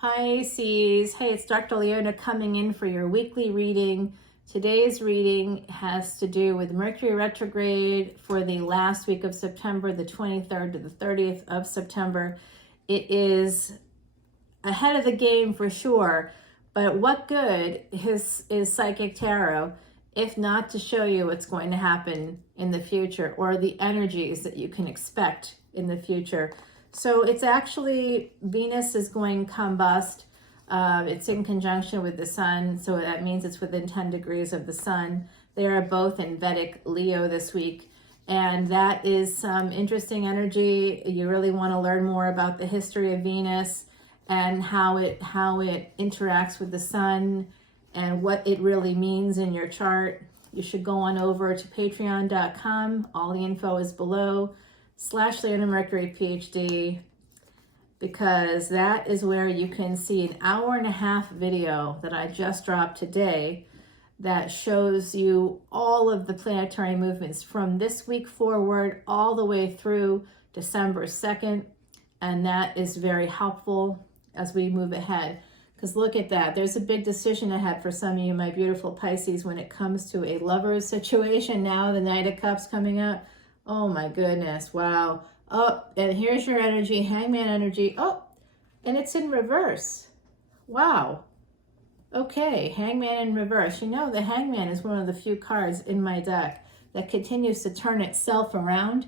Pisces, hey, it's Dr. Leona coming in for your weekly reading. Today's reading has to do with Mercury retrograde for the last week of September, the 23rd to the 30th of September. It is ahead of the game for sure, but what good is Psychic Tarot if not to show you what's going to happen in the future or the energies that you can expect in the future? So it's actually, Venus is going combust. It's in conjunction with the sun, so that means it's within 10 degrees of the sun. They are both in Vedic Leo this week, and that is some interesting energy. You really want to learn more about the history of Venus and how it interacts with the sun and what it really means in your chart. You should go on over to patreon.com. All the info is below. /leonamercuryphd, because that is where you can see an 1.5-hour video that I just dropped today that shows you all of the planetary movements from this week forward all the way through December 2nd, and that is very helpful as we move ahead. Because look at that, there's a big decision ahead for some of you, my beautiful Pisces, when it comes to a lover's situation. Now the Knight of Cups coming up. Oh my goodness, wow. Oh, and here's your energy, Hangman energy. Oh, and it's in reverse. Wow. Okay, Hangman in reverse. You know, the Hangman is one of the few cards in my deck that continues to turn itself around.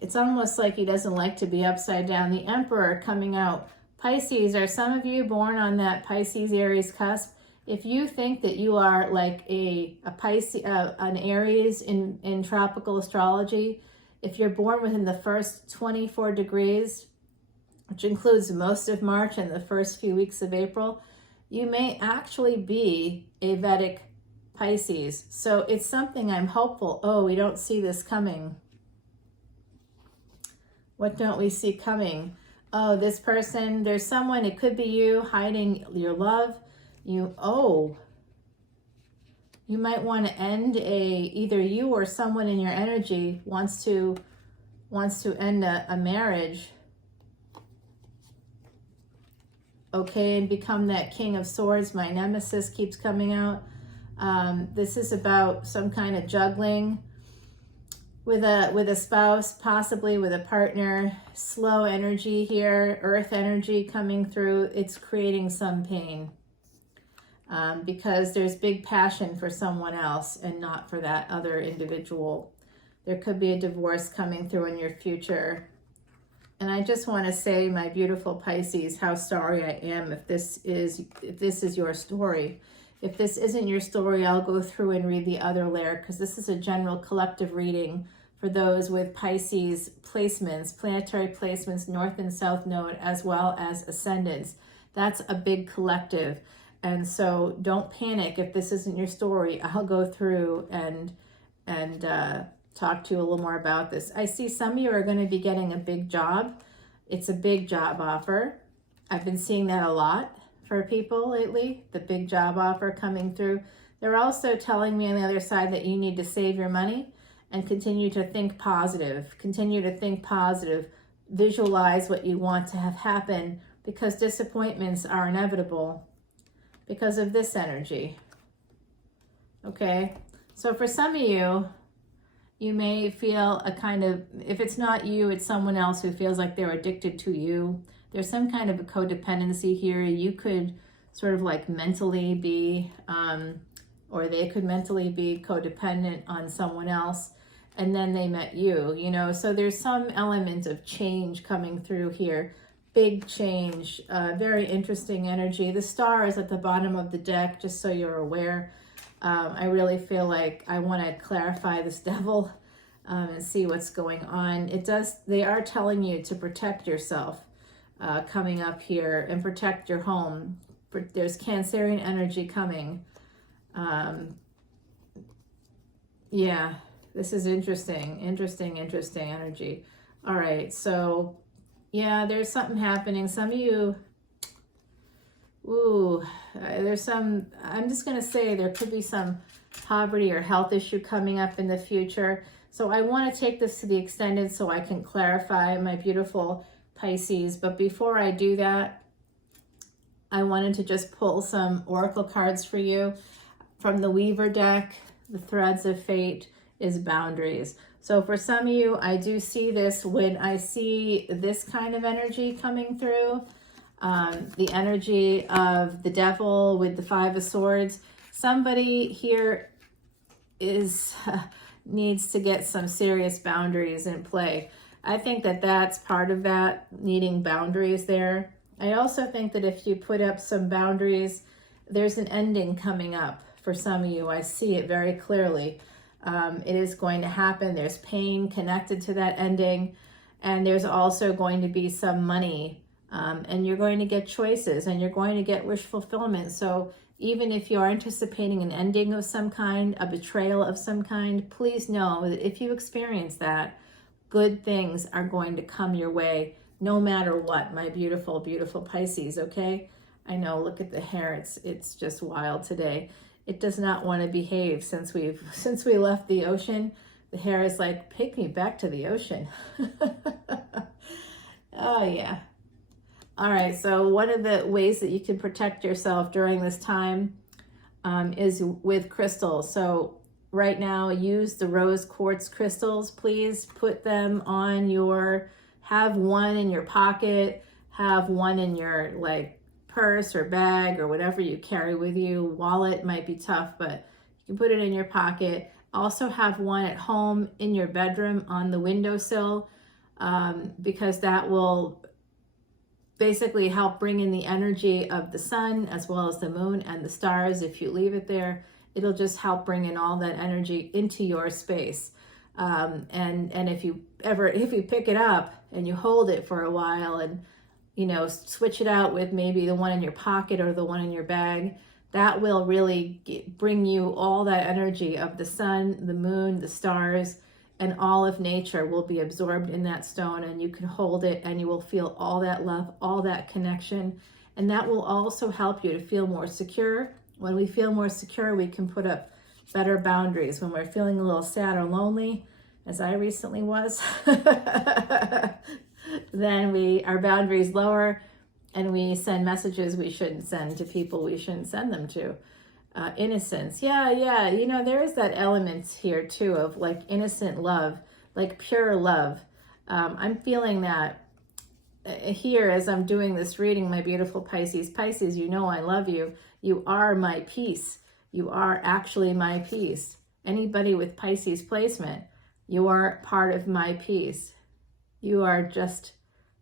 It's almost like he doesn't like to be upside down. The Emperor coming out. Pisces, are some of you born on that Pisces-Aries cusp? If you think that you are like a Pisces, an Aries in tropical astrology, if you're born within the first 24 degrees, which includes most of March and the first few weeks of April, you may actually be a Vedic Pisces. So it's something I'm hopeful. Oh, we don't see this coming. What don't we see coming? Oh, this person, there's someone, it could be you hiding your love. You might want to end either you or someone in your energy wants to end a marriage, okay, and become that King of Swords. My nemesis keeps coming out. This is about some kind of juggling with a spouse, possibly with a partner. Slow energy here, earth energy coming through. It's creating some pain. Because there's big passion for someone else and not for that other individual. There could be a divorce coming through in your future. And I just want to say, my beautiful Pisces, how sorry I am if this is your story. If this isn't your story, I'll go through and read the other layer, because this is a general collective reading for those with Pisces placements, planetary placements, North and South Node, as well as ascendants. That's a big collective. And so don't panic if this isn't your story. I'll go through and talk to you a little more about this. I see some of you are going to be getting a big job. It's a big job offer. I've been seeing that a lot for people lately, the big job offer coming through. They're also telling me on the other side that you need to save your money and continue to think positive. Continue to think positive. Visualize what you want to have happen, because disappointments are inevitable because of this energy. Okay, so for some of you, you may feel a kind of, if it's not you, it's someone else who feels like they're addicted to you. There's some kind of a codependency here. You could sort of like mentally be, or they could mentally be codependent on someone else, and then they met you, you know. So there's some element of change coming through here. Big change, very interesting energy. The star is at the bottom of the deck, just so you're aware. I really feel like I want to clarify this devil and see what's going on. They are telling you to protect yourself coming up here and protect your home. There's Cancerian energy coming. Yeah, this is interesting energy. All right, so yeah, there's something happening. Some of you, there's some, I'm just going to say there could be some poverty or health issue coming up in the future. So I want to take this to the extended so I can clarify, my beautiful Pisces. But before I do that, I wanted to just pull some oracle cards for you. From the Weaver deck, the Threads of Fate is boundaries. So for some of you, I do see this when I see this kind of energy coming through. The energy of the devil with the Five of Swords. Somebody here needs to get some serious boundaries in play. I think that that's part of that, needing boundaries there. I also think that if you put up some boundaries, there's an ending coming up for some of you. I see it very clearly. It is going to happen. There's pain connected to that ending, and there's also going to be some money, and you're going to get choices, and you're going to get wish fulfillment. So even if you're anticipating an ending of some kind, a betrayal of some kind, please know that if you experience that, good things are going to come your way, no matter what, my beautiful, beautiful Pisces, okay? I know, look at the hair, it's just wild today. It does not want to behave since we left the ocean. The hair is like, take me back to the ocean. Oh yeah. All right, so one of the ways that you can protect yourself during this time is with crystals. So right now, use the rose quartz crystals. Please put them on have one in your pocket, have one in your purse or bag or whatever you carry with you. Wallet might be tough, but you can put it in your pocket. Also have one at home in your bedroom on the windowsill, because that will basically help bring in the energy of the sun as well as the moon and the stars. If you leave it there, it'll just help bring in all that energy into your space. And if you pick it up and you hold it for a while and switch it out with maybe the one in your pocket or the one in your bag, that will really bring you all that energy of the sun, the moon, the stars, and all of nature will be absorbed in that stone, and you can hold it and you will feel all that love, all that connection. And that will also help you to feel more secure. When we feel more secure, we can put up better boundaries. When we're feeling a little sad or lonely, as I recently was, then our boundaries lower and we send messages we shouldn't send to people we shouldn't send them to. Innocence. Yeah. There is that element here too of innocent love, pure love. I'm feeling that here as I'm doing this reading, my beautiful Pisces. Pisces, I love you. You are my peace. You are actually my peace. Anybody with Pisces placement, you are part of my peace. You are just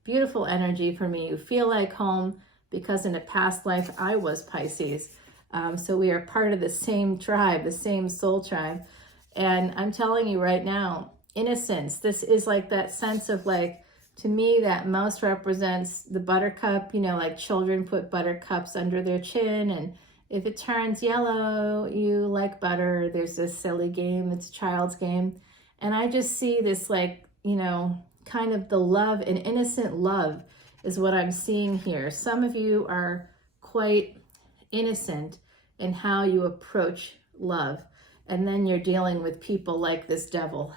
beautiful energy for me. You feel like home because in a past life I was Pisces. So we are part of the same tribe, the same soul tribe. And I'm telling you right now, innocence, this is that sense of to me, that mouse represents the buttercup, children put buttercups under their chin, and if it turns yellow, you like butter. There's this silly game, it's a child's game. And I just see this kind of the love, and innocent love is what I'm seeing here. Some of you are quite innocent in how you approach love. And then you're dealing with people like this devil,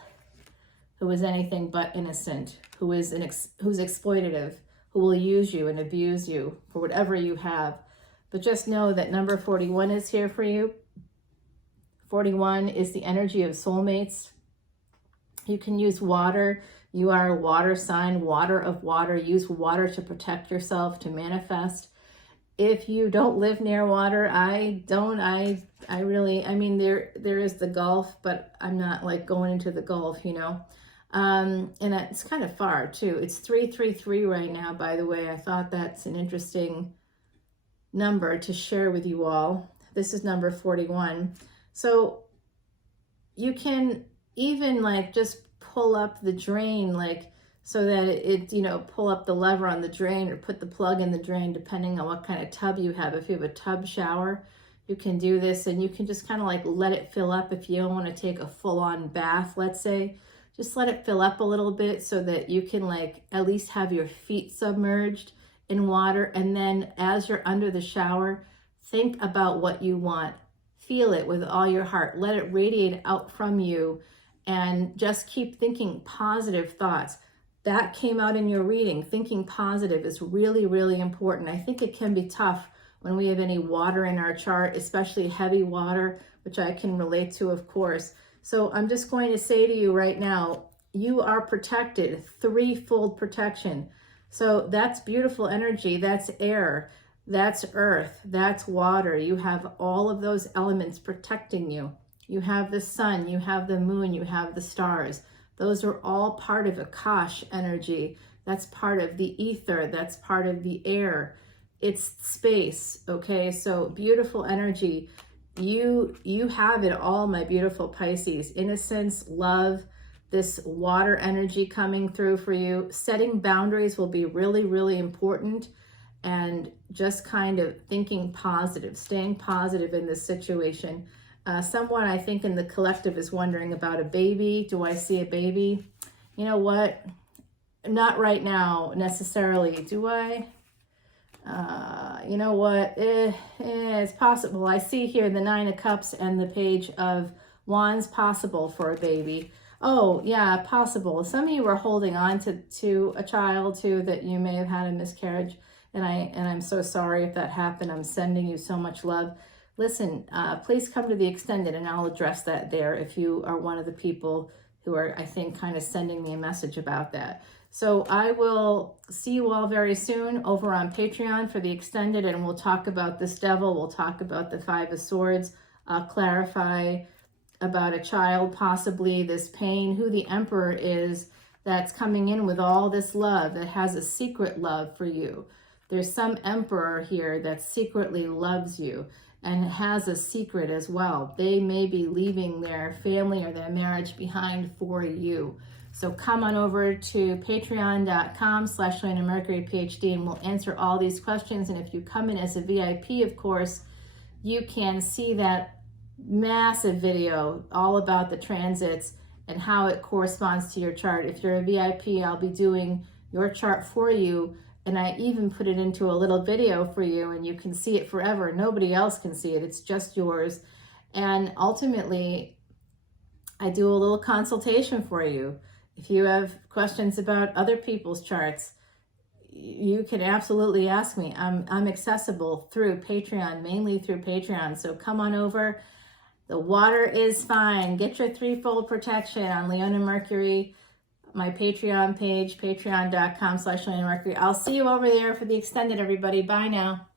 who is anything but innocent, who's exploitative, who will use you and abuse you for whatever you have. But just know that number 41 is here for you. 41 is the energy of soulmates. You can use water. You are a water sign, water of water. Use water to protect yourself, to manifest. If you don't live near water, I mean, there is the Gulf, but I'm not going into the Gulf, and it's kind of far too. It's 333 right now, by the way. I thought that's an interesting number to share with you all. This is number 41. So you can even just pull up the drain, so that it pull up the lever on the drain or put the plug in the drain, depending on what kind of tub you have. If you have a tub shower, you can do this, and you can just kind of let it fill up. If you don't want to take a full-on bath, let's say, just let it fill up a little bit so that you can at least have your feet submerged in water. And then as you're under the shower, think about what you want. Feel it with all your heart. Let it radiate out from you, and just keep thinking positive thoughts. That came out in your reading. Thinking positive is really, really important. I think it can be tough when we have any water in our chart, especially heavy water, which I can relate to, of course. So I'm just going to say to you right now, you are protected, threefold protection. So that's beautiful energy. That's air, that's earth, that's water. You have all of those elements protecting you. You have the sun, you have the moon, you have the stars. Those are all part of Akash energy. That's part of the ether. That's part of the air. It's space, okay? So beautiful energy. You have it all, my beautiful Pisces. Innocence, love, this water energy coming through for you. Setting boundaries will be really, really important. And just kind of thinking positive, staying positive in this situation. Someone I think in the collective is wondering about a baby. Do I see a baby? You know what? Not right now necessarily. Do I? You know what? It's possible. I see here the 9 of Cups and the Page of Wands. Possible for a baby. Oh, yeah, possible. Some of you are holding on to a child too that you may have had a miscarriage. And I'm so sorry if that happened. I'm sending you so much love. Listen, please come to the extended and I'll address that there if you are one of the people who are, I think, kind of sending me a message about that. So I will see you all very soon over on Patreon for the extended, and we'll talk about this devil. We'll talk about the 5 of Swords. I'll clarify about a child, possibly this pain, who the Emperor is that's coming in with all this love, that has a secret love for you. There's some emperor here that secretly loves you and has a secret as well. They may be leaving their family or their marriage behind for you. So come on over to patreon.com/leonamercuryphd and we'll answer all these questions. And if you come in as a VIP, of course, you can see that massive video all about the transits and how it corresponds to your chart. If you're a VIP, I'll be doing your chart for you. And I even put it into a little video for you and you can see it forever. Nobody else can see it. It's just yours. And ultimately, I do a little consultation for you. If you have questions about other people's charts, you can absolutely ask me. I'm accessible through Patreon, mainly through Patreon. So come on over. The water is fine. Get your threefold protection on Leona Mercury. My Patreon page, patreon.com/leonamercury. I'll see you over there for the extended, everybody. Bye now.